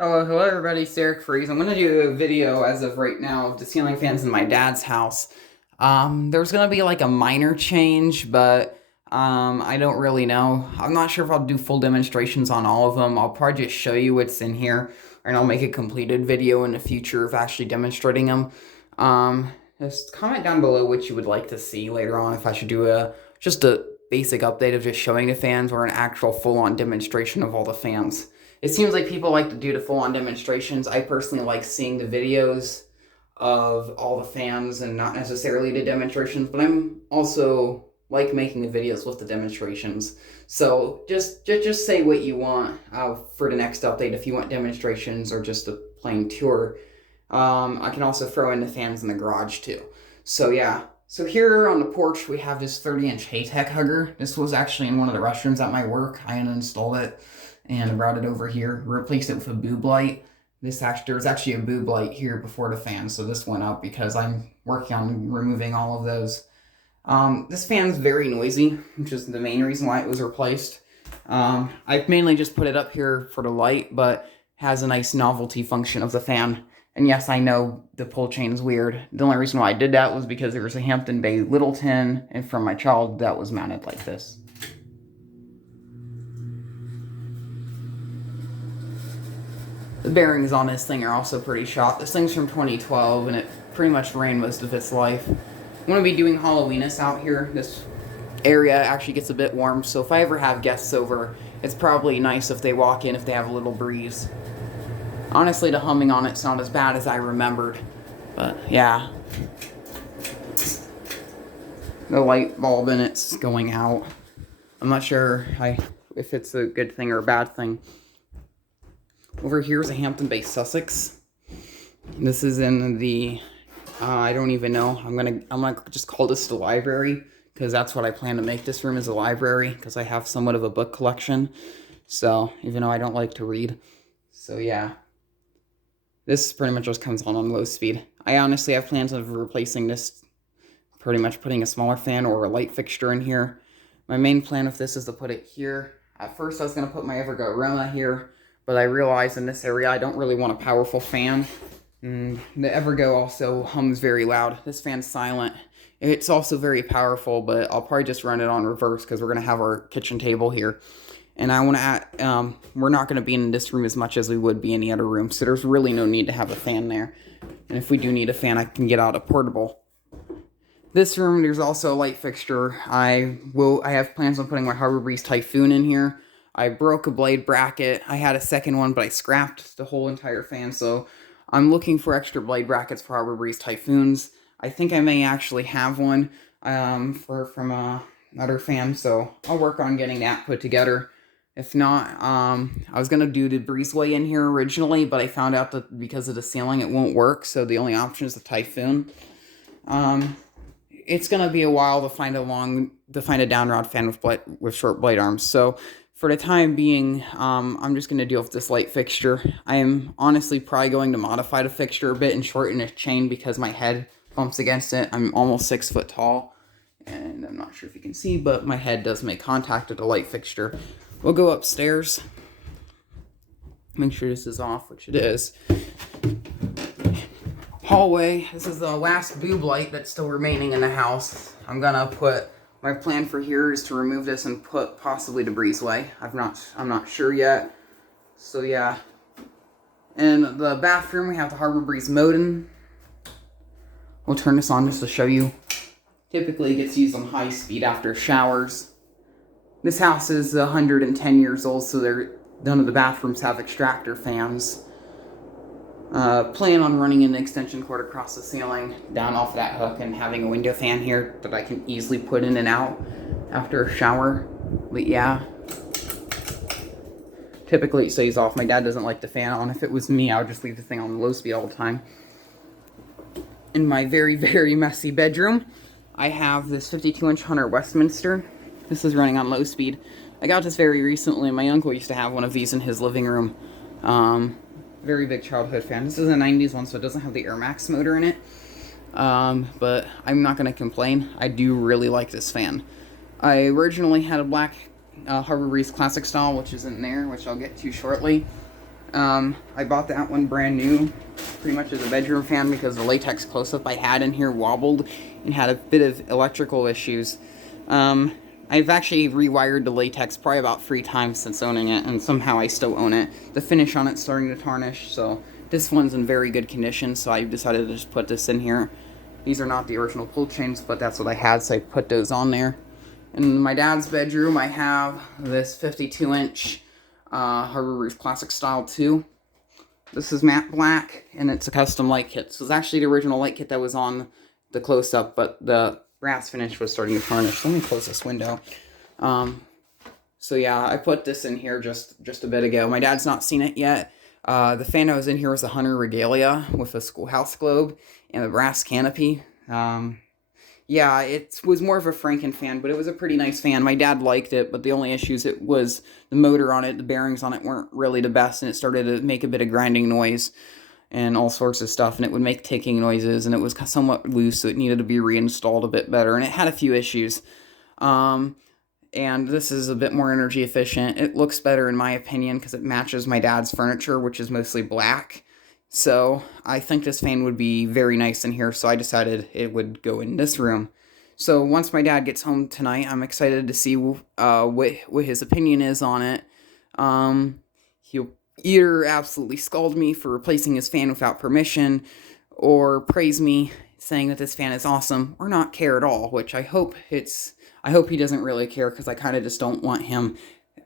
Hello everybody, it's Derek Freeze. I'm gonna do a video as of right now of the ceiling fans in my dad's house. There's gonna be like a minor change, but I don't really know. I'm not sure if I'll do full demonstrations on all of them. I'll probably just show you what's in here, and I'll make a completed video in the future of actually demonstrating them. Just comment down below what you would like to see later on, if I should do just a basic update of just showing the fans or an actual full-on demonstration of all the fans. It seems like people like to do the full-on demonstrations. I personally like seeing the videos of all the fans and not necessarily the demonstrations, but I'm also like making the videos with the demonstrations. So just say what you want for the next update, if you want demonstrations or just a plain tour. I can also throw in the fans in the garage too. So yeah. So here on the porch, we have this 30-inch Haytech hugger. This was actually in one of the restrooms at my work. I uninstalled it and brought it over here. Replaced it with a boob light. There was actually a boob light here before the fan, so this went up because I'm working on removing all of those. This fan's very noisy, which is the main reason why it was replaced. I mainly just put it up here for the light, but has a nice novelty function of the fan. And yes, I know the pull chain is weird. The only reason why I did that was because there was a Hampton Bay Littleton, and from my child, that was mounted like this. The bearings on this thing are also pretty shot. This thing's from 2012, and it pretty much ran most of its life. I'm going to be doing Halloweenists out here. This area actually gets a bit warm, so if I ever have guests over, it's probably nice if they walk in if they have a little breeze. Honestly, the humming on it's not as bad as I remembered, but yeah. The light bulb in it's going out. I'm not sure if it's a good thing or a bad thing. Over here is a Hampton Bay Sussex. This is in the, I don't even know. I'm gonna just call this the library, because that's what I plan to make this room, as a library, because I have somewhat of a book collection. So, even though I don't like to read. So yeah. This pretty much just comes on low speed. I honestly have plans of replacing this, pretty much putting a smaller fan or a light fixture in here. My main plan with this is to put it here. At first I was going to put my Evergo Roma here, but I realized in this area I don't really want a powerful fan. The Evergo also hums very loud. This fan's silent. It's also very powerful, but I'll probably just run it on reverse because we're going to have our kitchen table here. And I want to add, we're not going to be in this room as much as we would be in the other room, so there's really no need to have a fan there. And if we do need a fan, I can get out a portable. This room, there's also a light fixture. I have plans on putting my Harbor Breeze Typhoon in here. I broke a blade bracket. I had a second one, but I scrapped the whole entire fan, so I'm looking for extra blade brackets for Harbor Breeze Typhoons. I think I may actually have one from another fan, so I'll work on getting that put together. If not, I was going to do the breezeway in here originally, but I found out that because of the ceiling it won't work, so the only option is the Typhoon. It's going to be a while to find a down rod fan with short blade arms, so for the time being, I'm just going to deal with this light fixture. I am honestly probably going to modify the fixture a bit and shorten its chain because my head bumps against it. I'm almost 6 foot tall, and I'm not sure if you can see, but my head does make contact with the light fixture. We'll go upstairs. Make sure this is off, which it is. Hallway. This is the last boob light that's still remaining in the house. My plan for here is to remove this and put possibly the breezeway. I'm not sure yet. So yeah. In the bathroom, we have the Harbor Breeze modem. We'll turn this on just to show you. Typically, it gets used on high speed after showers. This house is 110 years old, so none of the bathrooms have extractor fans. Plan on running an extension cord across the ceiling, down off that hook, and having a window fan here that I can easily put in and out after a shower. But yeah. Typically it stays off. My dad doesn't like the fan on. If it was me, I would just leave the thing on low speed all the time. In my very, very messy bedroom, I have this 52-inch Hunter Westminster. This is running on low speed. I got this very recently. My uncle used to have one of these in his living room. Very big childhood fan. This is a 90s one, so it doesn't have the Air Max motor in it. But I'm not going to complain. I do really like this fan. I originally had a black Harbor Breeze Classic style, which is in there, which I'll get to shortly. I bought that one brand new, pretty much as a bedroom fan, because the latex close-up I had in here wobbled and had a bit of electrical issues. I've actually rewired the latex probably about 3 times since owning it, and somehow I still own it. The finish on it's starting to tarnish, so this one's in very good condition, so I decided to just put this in here. These are not the original pull chains, but that's what I had, so I put those on there. In my dad's bedroom, I have this 52-inch Harbor Roof Classic Style 2. This is matte black, and it's a custom light kit. So it's actually the original light kit that was on the close-up, but the brass finish was starting to tarnish. Let me close this window. So yeah, I put this in here just a bit ago. My dad's not seen it yet. The fan that was in here was a Hunter Regalia with a schoolhouse globe and a brass canopy. Yeah, it was more of a Franken fan, but it was a pretty nice fan. My dad liked it, but the only issues it was the motor on it, the bearings on it weren't really the best, and it started to make a bit of grinding noise and all sorts of stuff, and it would make ticking noises, and it was somewhat loose, so it needed to be reinstalled a bit better, and it had a few issues. And this is a bit more energy efficient. It looks better in my opinion because it matches my dad's furniture, which is mostly black. So I think this fan would be very nice in here, so I decided it would go in this room. So once my dad gets home tonight, I'm excited to see what his opinion is on it. He'll either absolutely scold me for replacing his fan without permission, or praise me, saying that this fan is awesome, or not care at all, which I hope he doesn't really care, because I kind of just don't want him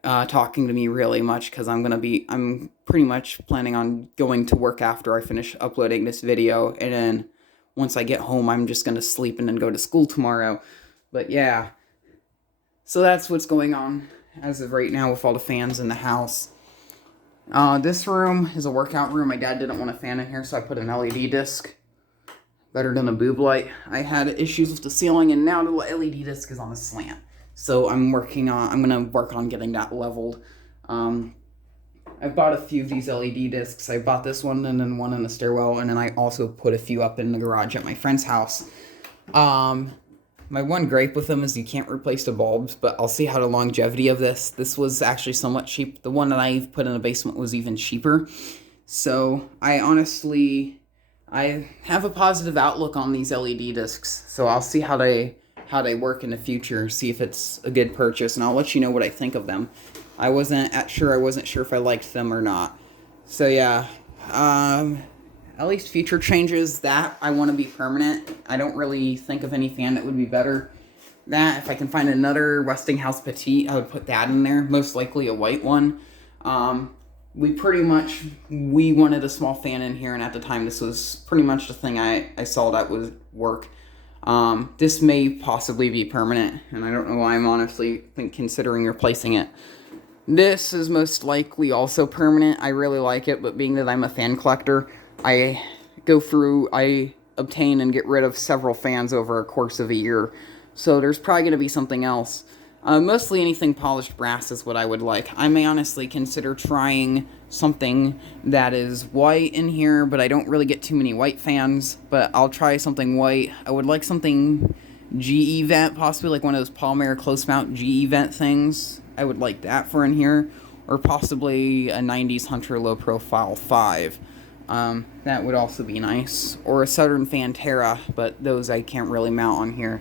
talking to me really much, because I'm pretty much planning on going to work after I finish uploading this video, and then once I get home, I'm just going to sleep and then go to school tomorrow. But yeah, so that's what's going on as of right now with all the fans in the house. This room is a workout room. My dad didn't want a fan in here, so I put an LED disc. Better than a boob light. I had issues with the ceiling, and now the LED disc is on a slant. So I'm gonna work on getting that leveled. I bought a few of these LED discs. I bought this one, and then one in the stairwell, and then I also put a few up in the garage at my friend's house. My one gripe with them is you can't replace the bulbs, but I'll see how the longevity of this. This was actually somewhat cheap. The one that I put in the basement was even cheaper. So I have a positive outlook on these LED discs, so I'll see how they work in the future, see if it's a good purchase, and I'll let you know what I think of them. I wasn't sure if I liked them or not. So yeah, at least future changes, that I want to be permanent. I don't really think of any fan that would be better. That, if I can find another Westinghouse Petite, I would put that in there, most likely a white one. We wanted a small fan in here, and at the time this was pretty much the thing I saw that would work. This may possibly be permanent, and I don't know why I'm honestly considering replacing it. This is most likely also permanent. I really like it, but being that I'm a fan collector, I obtain and get rid of several fans over a course of a year. So there's probably going to be something else. Mostly anything polished brass is what I would like. I may honestly consider trying something that is white in here, but I don't really get too many white fans, but I'll try something white. I would like something GE vent, possibly like one of those Palmer close mount GE vent things. I would like that for in here, or possibly a 90s Hunter low profile 5. That would also be nice, or a Southern Fantera, but those I can't really mount on here.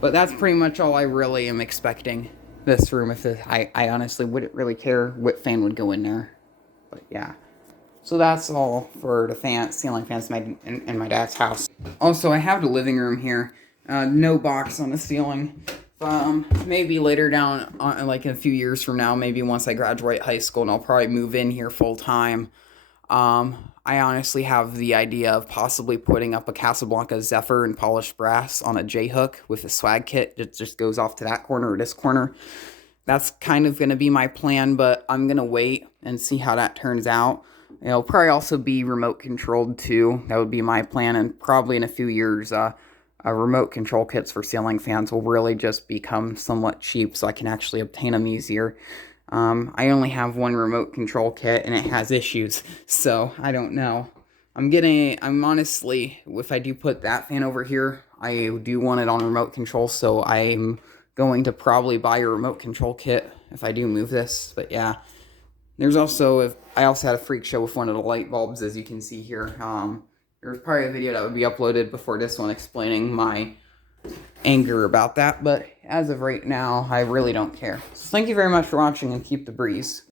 But that's pretty much all I really am expecting this room. I honestly wouldn't really care what fan would go in there. But yeah. So that's all for the ceiling fans in my dad's house. Also, I have the living room here. No box on the ceiling. Maybe later down, like in a few years from now, maybe once I graduate high school, and I'll probably move in here full time. I honestly have the idea of possibly putting up a Casablanca Zephyr in polished brass on a J-hook with a swag kit that just goes off to that corner or this corner. That's kind of going to be my plan, but I'm going to wait and see how that turns out. It'll probably also be remote controlled too. That would be my plan, and probably in a few years, remote control kits for ceiling fans will really just become somewhat cheap, so I can actually obtain them easier. I only have one remote control kit, and it has issues, so I don't know. I'm honestly, if I do put that fan over here, I do want it on remote control, so I'm going to probably buy a remote control kit if I do move this, but yeah. There's also, I also had a freak show with one of the light bulbs, as you can see here. There's probably a video that would be uploaded before this one explaining my anger about that, but as of right now, I really don't care. So thank you very much for watching, and keep the breeze.